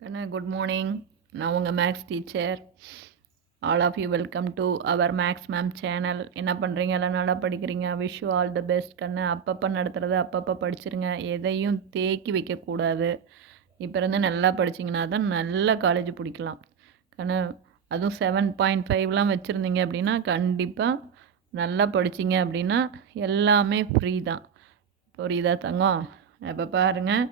Good morning. நான் உங்கள் maths teacher. All of you welcome to our maths ma'am channel. என்ன பண்ணுறீங்க? எல்லாம் நல்லா படிக்கிறீங்க? Wish you all the best கண்ணு. அப்பப்போ நடத்துகிறத அப்பப்போ படிச்சிருங்க. எதையும் தேக்கி வைக்கக்கூடாது. இப்போ இருந்து நல்லா படிச்சிங்கன்னா தான் நல்ல காலேஜ் பிடிக்கலாம் கண்ணு. அதுவும் 7.5லாம் வச்சுருந்தீங்க அப்படின்னா கண்டிப்பாக நல்லா படிச்சிங்க அப்படின்னா எல்லாமே ஃப்ரீ தான். புரியுதா தங்கம்? இப்போ பாருங்கள்,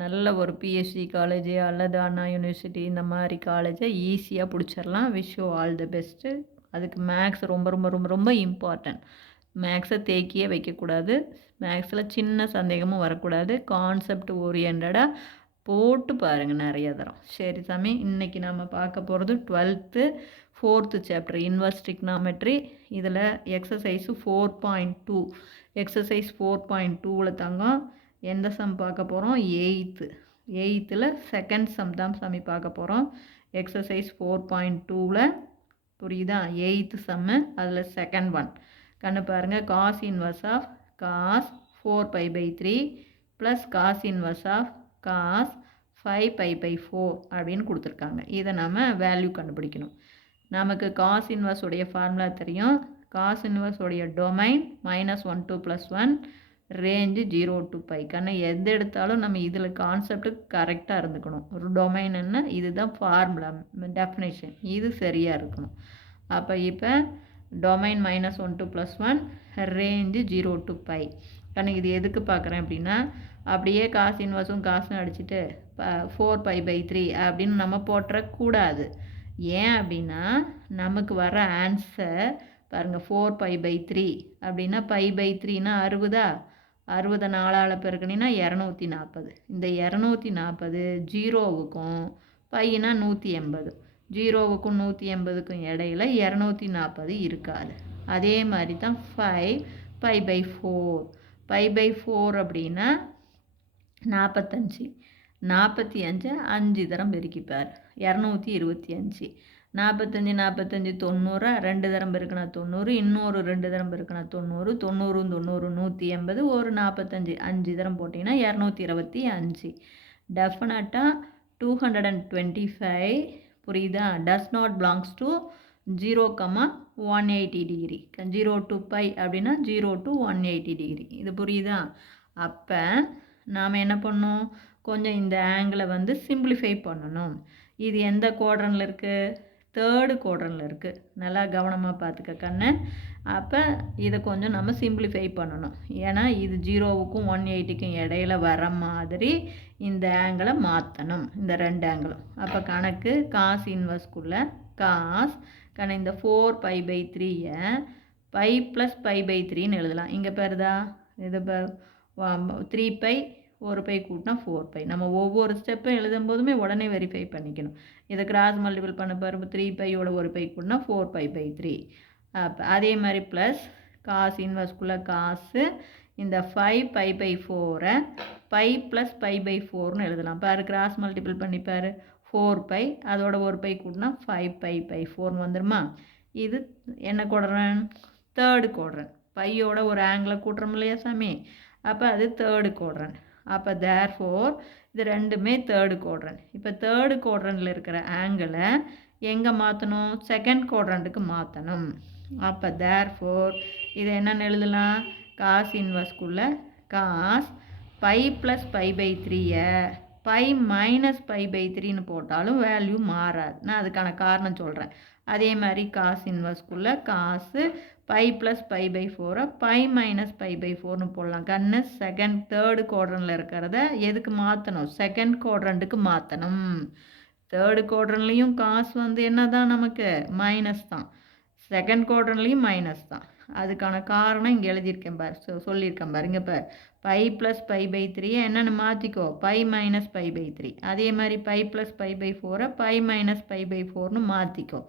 நல்ல ஒரு பிஎஸ்சி காலேஜ் அல்லது அண்ணா யூனிவர்சிட்டி இந்த மாதிரி காலேஜை ஈஸியாக பிடிச்சிடலாம். Wish you all the best. அதுக்கு மேக்ஸ் ரொம்ப ரொம்ப ரொம்ப ரொம்ப இம்பார்ட்டன்ட். மேக்ஸை தேக்கியே வைக்கக்கூடாது. மேக்ஸில் சின்ன சந்தேகமும் வரக்கூடாது. கான்செப்ட் ஓரியன்டாக போட்டு பாருங்கள் நிறைய தரம். சரி சாமி, இன்றைக்கி நம்ம பார்க்க போகிறது 12th 4th chapter inverse trigonometry. இதில் எக்ஸசைஸு 4.2 எக்ஸசைஸ் 4.2வில் தங்கம் எந்த சம் பார்க்க போகிறோம்? எயித்தில் செகண்ட் சம் தான் சாமி பார்க்க போகிறோம். எக்ஸசைஸ் 4.2வில் புரியுதா? 8th சம்மு, அதில் செகண்ட் ஒன். கண்ணு பாருங்கள், cos inverse of cos 4π/3 plus cos inverse of cos 5π/4 அப்படின்னு கொடுத்துருக்காங்க. இதை நம்ம வேல்யூ கண்டுபிடிக்கணும். நமக்கு காஸ் இன்வர்ஸ் உடைய ஃபார்முலா தெரியும். காஸ் இன்வர்ஸ் உடைய டொமைன் -1 to +1, ரேஞ்சு 0 to π. கண்ணு எது எடுத்தாலும் நம்ம இதில் கான்செப்ட் கரெக்டாக இருந்துக்கணும். ஒரு டொமைன் என்ன, இதுதான் ஃபார்முலா டெஃபினேஷன், இது சரியாக இருக்கணும். அப்போ இப்போ டொமைன் -1 to +1, ரேஞ்சு 0 to π. கண்ணு இது எதுக்கு பார்க்குறேன் அப்படின்னா, அப்படியே காசு இன்வர்ஸும் காசுன்னு அடிச்சுட்டு 4π/3 அப்படின்னு நம்ம போட்டுறக்கூடாது. ஏன் அப்படின்னா நமக்கு வர ஆன்சர் பாருங்கள், 4π/3 அப்படின்னா π/3னா 60. 60 4ஆல் பெருக்கணினா 240. இந்த 240 ஜீரோவுக்கும் பையனா 180, ஜீரோவுக்கும் 180க்கும் இடையில 240 இருக்காது. அதே மாதிரி தான் 5π/4. π/4 அப்படின்னா 45. 45 5 தரம் பெருக்கிப்பார், 225. 45 45 90, 2 தரம் பெருக்கினா 90, இன்னொரு 2 தரம் பெருக்கினா 90, 90 90 180, ஒரு 45 5 தரம் போட்டிங்கன்னா 225. டெஃபினட்டாக 225 புரியுதா? Does not belongs to 0,180 degree. 0 to π அப்படின்னா 0 to 180 டிகிரி. இது புரியுதா? அப்போ நாம் என்ன பண்ணணும், கொஞ்சம் இந்த ஆங்கிளை வந்து சிம்பிளிஃபை பண்ணணும். இது எந்த குவாட்ரன்ட்ல இருக்குது? தேர்டு குவாட்ரன்ட்ல இருக்குது. நல்லா கவனமாக பார்த்துக்க கண்ணு. அப்போ இதை கொஞ்சம் நம்ம சிம்பிளிஃபை பண்ணணும். ஏன்னா இது 0க்கும் 180க்கும் இடையில வர மாதிரி இந்த ஆங்கிளை மாற்றணும், இந்த ரெண்டு ஆங்கிளும். அப்போ கணக்கு காஸ் இன்வர்ஸ்குள்ளே காஸ் கணக்கு இந்த 4π/3 π + π/3ன்னு எழுதலாம். இங்கே பேருதா, இது 3π, ஒரு பை கூட்டினா 4π. நம்ம ஒவ்வொரு ஸ்டெப்பும் எழுதும் போதுமே உடனே வெரிஃபை பண்ணிக்கணும். இதை கிராஸ் மல்டிபிள் பண்ண பாருங்கள், 3πயோட ஒரு பை கூட்டினா 4π/3. அப்போ அதே மாதிரி ப்ளஸ் காஸ் இன்வர்ஸ்குள்ளே காசு இந்த 5π/4 π + π/4ன்னு எழுதலாம். பாரு, கிராஸ் மல்டிபிள் பண்ணிப்பார், 4π அதோட ஒரு பை கூட்டினா 5π/4ன்னு வந்துடுமா? இது என்ன குவாட்ரன்? Third quadrant. பையோட ஒரு ஆங்கிளை கூட்டுறோம் இல்லையா சாமி? அப்போ அது தேர்டு குவாட்ரன். அப்போ தேர்ஃபோர் இது ரெண்டுமே தேர்டு குவாட்ரன். இப்போ தேர்டு குவாட்ரன்ட்டில் இருக்கிற ஆங்கிளை எங்கே மாற்றணும்? செகண்ட் குவாட்ரண்ட்டுக்கு மாற்றணும். அப்போ தேர்ஃபோர் இதை என்னென்னு எழுதலாம்? காஸ் இன்வர்ஸ்குள்ளே காஸ் π + π/3 π - π/3ன்னு போட்டாலும் வேல்யூ மாறாது. நான் அதுக்கான காரணம் சொல்கிறேன். அதே மாதிரி காஸ் இன்வர்ஸ்குள்ளே காசு π + π/4 π - π/4ன்னு போடலாம். கண்ணு செகண்ட் தேர்டு குவாட்ரன்ட்டில் இருக்கிறத எதுக்கு மாற்றணும்? செகண்ட் குவாட்ரண்ட்டுக்கு மாற்றணும். தேர்டு குவாட்ரன்ட்லேயும் காசு வந்து என்ன தான், நமக்கு மைனஸ் தான். செகண்ட் குவாட்ரன்ட்லேயும் மைனஸ் தான். அதுக்கான காரணம் இங்கே எழுதியிருக்கேன் பார், சொல்லியிருக்கேன் பாரு. இங்கே பார், π + π/3 என்னென்னு மாற்றிக்கோ, π - π/3. அதே மாதிரி π + π/4 π - π/4ன்னு மாற்றிக்கோ.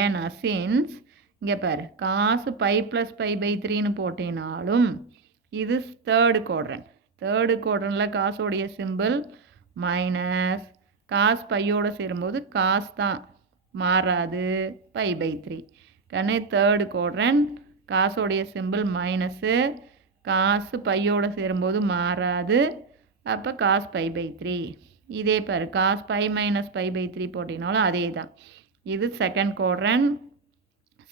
ஏன்னா சின்ஸ் இங்கே பாரு, காசு π + π/3ன்னு போட்டேனாலும் இது தேர்டு குவாட்ரன். தேர்டு குவாட்ரனில் காசோடைய சிம்பிள் மைனஸ், காசு பையோடு சேரும்போது காசு தான் மாறாது, π/3. கண்ணு தேர்டு குவாட்ரன், காசோடைய சிம்பிள் மைனஸு, காசு பையோடு சேரும்போது மாறாது, அப்போ காஸ் π/3. இதே பாரு cos pi minus pi by 3 போட்டினாலும் அதே தான். இது செகண்ட் குவாட்ரண்ட்.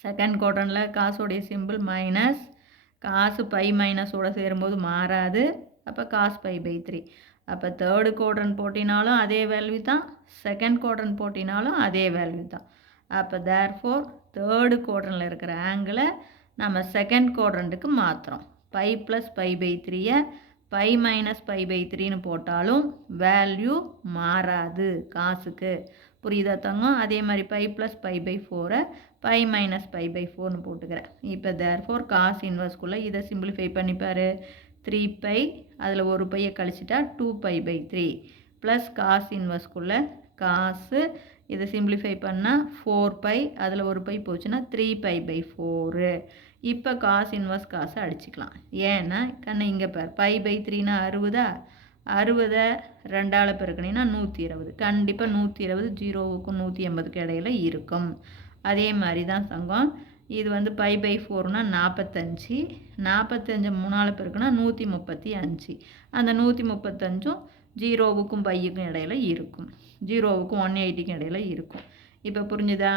செகண்ட் குவாட்ரண்டில் காசோடைய சிம்பிள் மைனஸ், காசு பை மைனஸோட சேரும்போது மாறாது. அப்போ காஸ் பை பை 3. அப்போ தேர்டு குவாட்ரண்ட் போட்டினாலும் அதே வேல்யூ தான், செகண்ட் குவாட்ரண்ட் போட்டினாலும் அதே வேல்யூ தான். அப்போ தேர்ஃபோர் தேர்டு குவாட்ரண்டில் இருக்கிற ஆங்கிளை நம்ம செகண்ட் குவாட்ரண்ட்டுக்கு மாற்றுறோம். பை ப்ளஸ் பை பை 3யை பை மைனஸ் பை பை 3ன்னு போட்டாலும் வேல்யூ மாறாது காசுக்கு. புரியுதா தங்கம்? அதே மாதிரி பை ப்ளஸ் பை பை 4ஐ பை மைனஸ் பை பை 4ன்னு போட்டுக்கிறேன். இப்போ தேர்ஃபோர் காஸ் இன்வர்ஸ்குள்ளே இதை சிம்பிளிஃபை பண்ணிப்பார். 3 பை அதில் ஒரு பையை கழிச்சிட்டா 2 பை பை 3 ப்ளஸ் காஸ் இன்வர்ஸ்குள்ளே காசு இதை சிம்பிளிஃபை பண்ணால் 4 பை அதில் ஒரு பை போச்சுன்னா 3 பை பை 4. இப்போ காஸ் இன்வர்ஸ் காசை அடிச்சுக்கலாம். ஏன்னா கண்ணு இங்கே பார் பை பை 3னா 60, 60 2ஆல் பெருக்கினீங்கன்னா 120. கண்டிப்பாக 120 0வுக்கும் 180க்கு இடையில இருக்கும். அதே மாதிரி தான் தங்கம் இது வந்து பை பை 4னா 45, 45 3ஆல் பெருக்குனா 135. அந்த 135ம் 0வுக்கும் பையுக்கும் இடையில இருக்கும், 0வுக்கும் 180க்கும் இடையில இருக்கும். இப்போ புரிஞ்சுதா?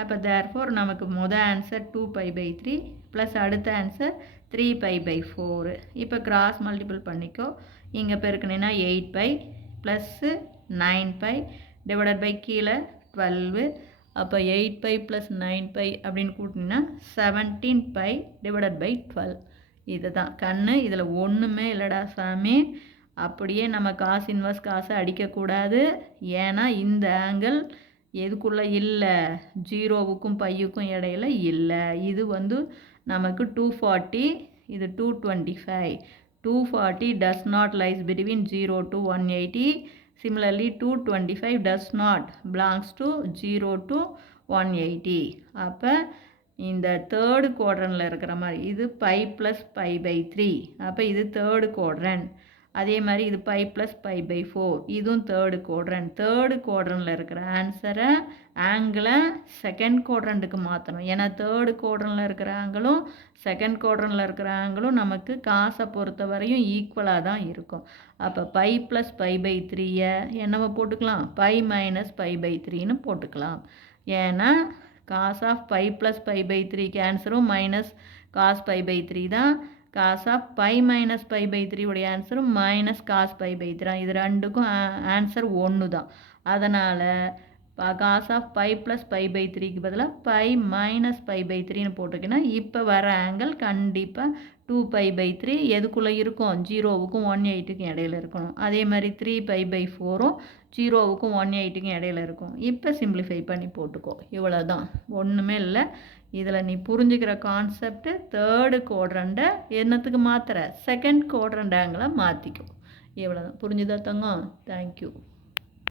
அப்போ தேர்ஃபோர் நமக்கு மொதல் ஆன்சர் 2 பை பை 3 ப்ளஸ் அடுத்த ஆன்சர் 3 பை பை 4. இப்போ கிராஸ் மல்டிபிள் பண்ணிக்கோ. இங்கே பெருக்கினீங்கன்னா 8 pi plus 9 pi divided by கீழே 12. அப்போ 8 பை ப்ளஸ் 9 பை அப்படின்னு கூட்டினீங்கன்னா 17 பை டிவைடட் பை 12. இது தான் கண்ணு. இதில் ஒன்றுமே இல்லைடா சாமி. அப்படியே நம்ம காசு இன்வர்ஸ் காசை அடிக்கக்கூடாது. ஏன்னா இந்த ஆங்கிள் எதுக்குள்ளே இல்லை, 0வுக்கும் பையுக்கும் இடையில இல்லை. இது வந்து நமக்கு 240, இது 225. 240 does not lies between 0 to 180. Similarly 225 does not belongs to 0 to 180. அப்போ இந்த தேர்டு குவாட்ரண்டில் இருக்கிற மாதிரி இது பை ப்ளஸ் பை பை 3. அப்போ இது தேர்டு குவாட்ரண்ட். அதே மாதிரி இது பை ப்ளஸ் பை பை 4, இதுவும் தேர்டு குவாட்ரண்ட். தேர்டு குவாட்ரண்டில் இருக்கிற ஆன்சரை ஆங்கிளை செகண்ட் குவாட்ரண்ட்டுக்கு மாற்றணும். ஏன்னா தேர்டு குவாட்ரண்டில் இருக்கிற ஆங்கிளும் செகண்ட் குவாட்ரண்டில் இருக்கிற ஆங்கிளும் நமக்கு காசை பொறுத்த வரையும் ஈக்குவலாக தான் இருக்கும். அப்போ பை ப்ளஸ் பை பை 3யை என்னவோ போட்டுக்கலாம், பை மைனஸ் பை பை 3ன்னு போட்டுக்கலாம். ஏன்னா cos of pi plus pi by 3க்கு ஆன்சரும் மைனஸ் காஸ் பை பை 3 தான். Cos of pi minus pi by 3 உடைய ஆன்சரும் மைனஸ் காஸ் பை பை 3. இது ரெண்டுக்கும் ஆன்சர் ஒன்று தான். அதனால் cos of pi plus pi by 3க்கு பதிலாக பை மைனஸ் பை பை 3ன்னு போட்டுக்கினா இப்போ வர ஆங்கிள் கண்டிப்பாக 2 பை பை 3 எதுக்குள்ளே இருக்கும், 0வுக்கும் 180க்கும் இடையில இருக்கணும். அதே மாதிரி 3 பை பை 4ம் 0வுக்கும் 180க்கும் இடையில இருக்கும். இப்போ சிம்பிளிஃபை பண்ணி போட்டுக்கோ. இவ்வளோ தான், ஒன்றுமே இல்லை. இதில் நீ புரிஞ்சுக்கிற கான்செப்ட் தேர்டு குவாட்ரண்ட்டை என்னத்துக்கு மாற்றுற, செகண்ட் குவாட்ரண்ட் ஆங்கிளை மாற்றிக்கோ. இவ்வளோ தான். புரிஞ்சுதா தங்கம்? தேங்க்யூ.